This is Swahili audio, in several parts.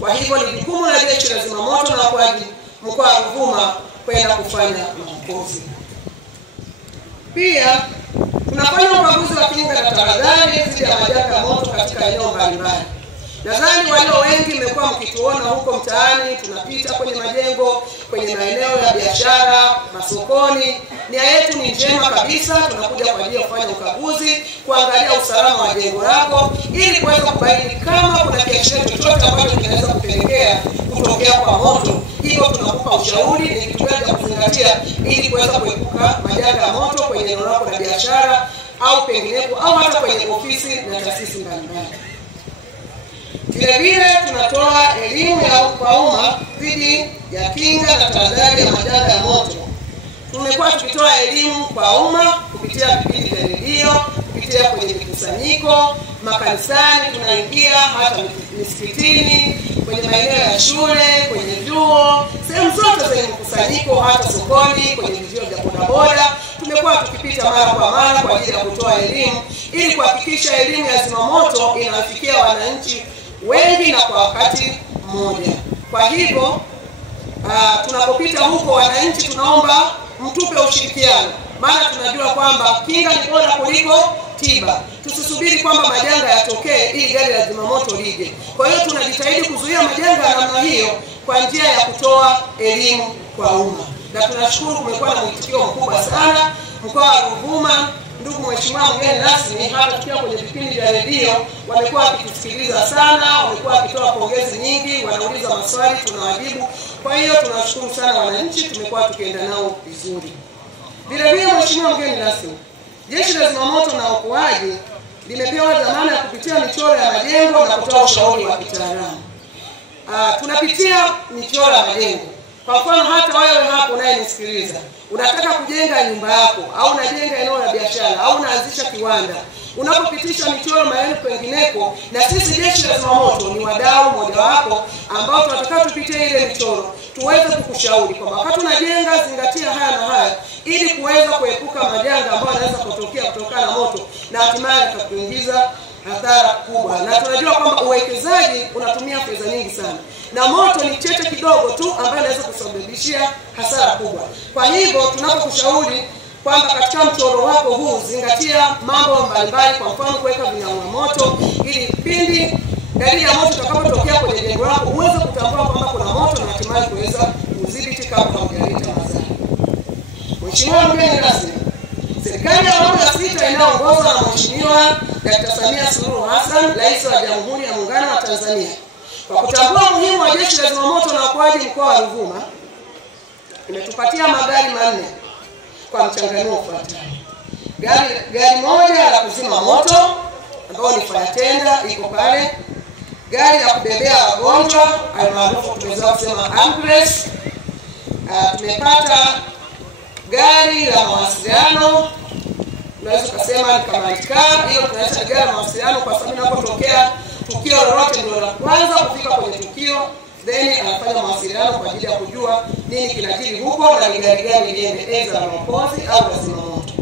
Kwa hivyo ni jukumu la Jeshi la Zimamoto na Uokoaji mkoa wa Ruvuma kwenda kufanya mafunzo. Pia tunafanya ukaguzi wa kinga na tahadhari dhidi ya majanga ya moto katika eneo mbalimbali. Nadhani walio wengi mmekuwa mkituona huko mtaani, tunapita kwenye majengo, kwenye maeneo ya biashara, masokoni. Nia yetu ni njema kabisa, tunakuja kwa ajili ya kufanya ukaguzi, kuangalia usalama wa jengo lako ili kuweza kubaini kama kuna kiashiria chochote ambacho kinaweza kupelekea kutokea kwa moto. Hivyo tunakupa ushauri ni kitu gani cha kuzingatia ili kuweza kuepuka majanga ya moto kwenye eneo lako la biashara au penginepo au hata kwenye ofisi na taasisi mbalimbali. Vile vile tunatoa elimu ya umma dhidi ya kinga na tahadhari ya majanga ya moto. Tumekuwa tukitoa elimu kwa umma kupitia vipindi vya redio, kupitia kwenye mikusanyiko, makanisani, tunaingia hata misikitini, kwenye maeneo ya shule, kwenye vyuo, sehemu zote zenye mkusanyiko, hata sokoni, kwenye vituo vya bodaboda. Tumekuwa tukipita mara kwa mara kwa ajili ya kutoa elimu ili kuhakikisha elimu ya zimamoto inawafikia wananchi wengi na kwa wakati mmoja. Kwa hivyo tunapopita huko wananchi, tunaomba mtupe ushirikiano, maana tunajua kwamba kinga ni bora kuliko tiba. Tusisubiri kwamba majanga yatokee ili gari la zimamoto lije. Kwa hiyo tunajitahidi kuzuia majanga ya namna hiyo kwa njia ya kutoa elimu kwa umma. Na tunashukuru kumekuwa na mwitikio mkubwa sana mkoa wa Ruvuma. Ndugu mheshimiwa mgeni rasmi, hata tukiwa kwenye vipindi vya redio wamekuwa wakitusikiliza sana, wamekuwa wakitoa pongezi nyingi, wanauliza maswali, tunawajibu. Kwa hiyo tunashukuru sana wananchi, tumekuwa tukienda nao vizuri. Vile vile mheshimiwa mgeni rasmi, Jeshi la Zimamoto na Uokoaji limepewa dhamana ya kupitia michoro ya majengo na kutoa ushauri wa kitaalamu. Tunapitia michoro ya majengo. Kwa mfano hata wewe hapo unayenisikiliza, unataka kujenga nyumba yako au unajenga eneo la biashara au unaanzisha kiwanda, unapopitisha michoro maeneo pengineko, na sisi Jeshi la Zimamoto ni wadau mmoja wapo ambao tunataka tupitie ile michoro tuweze kukushauri kwamba wakati unajenga zingatia haya na haya ili kuweza kuepuka majanga ambayo yanaweza kutokea kutokana na moto na hatimaye kukuingiza hasara kubwa. Na tunajua kwamba uwekezaji unatumia fedha nyingi sana, na moto ni cheche kidogo tu ambayo inaweza kusababishia hasara kubwa. Kwa hivyo tunapokushauri kwamba katika mchoro wako huu zingatia mambo mbalimbali, kwa mfano kuweka vinyang'anya moto ili pindi dalili ya moto itakapotokea kwenye jengo lako uweze kutambua kwamba kuna moto na hatimaye kuweza kudhibiti kabla haujaleta madhara. Mheshimiwa mgeni rasmi, serikali ya awamu ya 6 inayoongozwa na Mheshimiwa Dr. Samia Suluhu Hassan, Rais wa Jamhuri ya Muungano wa Tanzania, kwa kutambua umuhimu wa Jeshi la Zimamoto na Uokoaji mkoa wa Ruvuma, imetupatia magari 4 kwa mchanganuo ufuatao. Gari moja la kuzima moto ambao ni fire tender iko pale, gari la kubebea wagonjwa almaarufu tunaweza kusema ambulance, tumepata gari la mawasiliano, tunaweza kusema ni kama car. Hiyo tunaweza gari la mawasiliano kwa sababu inapotokea tukio lolote ndio la kwanza kufika kwenye tukio, then anafanya mawasiliano kwa ajili ya kujua nini kinajiri huko na ni gari gani liende, la maokozi au la zimamoto.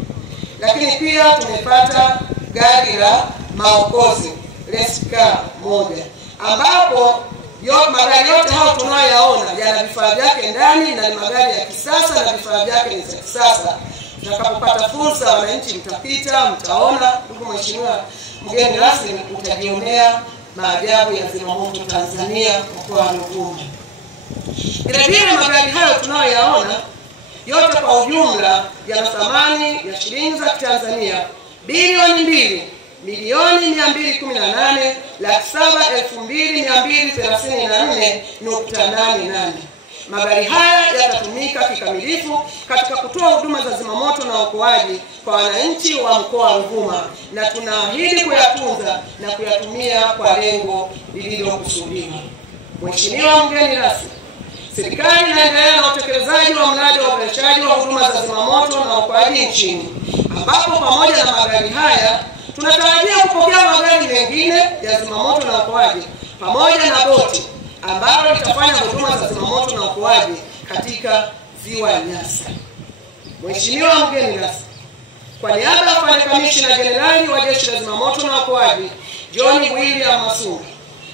Lakini pia tumepata gari la maokozi rescue car moja, ambapo magari yote hao tunayoyaona yana vifaa vyake ndani na ni magari ya kisasa na vifaa vyake ni za kisasa. Tutakapopata fursa wananchi mtapita, mtaona. Ndugu mheshimiwa mgeni rasmi, utajionea maajabu ya zimamoto Tanzania mkoa wa Ruvuma. Vile vile magari hayo tunayoyaona yote kwa ujumla yana thamani ya shilingi za Tanzania bilioni 2,2,7,234.88. Magari haya yatatumika kikamilifu katika kutoa huduma za zimamoto na uokoaji kwa wananchi wa mkoa wa Ruvuma, na tunaahidi kuyatunza na kuyatumia kwa lengo lililokusudiwa. Mheshimiwa mgeni rasmi, serikali inaendelea na utekelezaji wa mradi wa uboreshaji wa huduma za zimamoto na uokoaji nchini, ambapo pamoja na magari haya tunatarajia kupokea magari mengine ya zimamoto na uokoaji pamoja na boti ambalo litafanya huduma za zimamoto na uokoaji katika ziwa Nyasa. Mheshimiwa mgeni rasmi, kwa niaba ya Kamishna Jenerali wa Jeshi la Zimamoto na Uokoaji John William Masunga,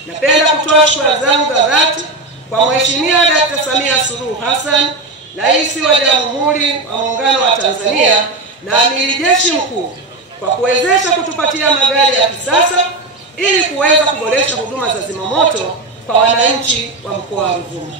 Napenda kutoa shukrani zangu za dhati kwa Mheshimiwa Dkt. Samia Suluhu Hassan, Rais wa Jamhuri ya Muungano wa Tanzania na Amiri Jeshi Mkuu kwa kuwezesha kutupatia magari ya kisasa ili kuweza kuboresha huduma za zimamoto kwa wananchi wa mkoa wa Ruvuma.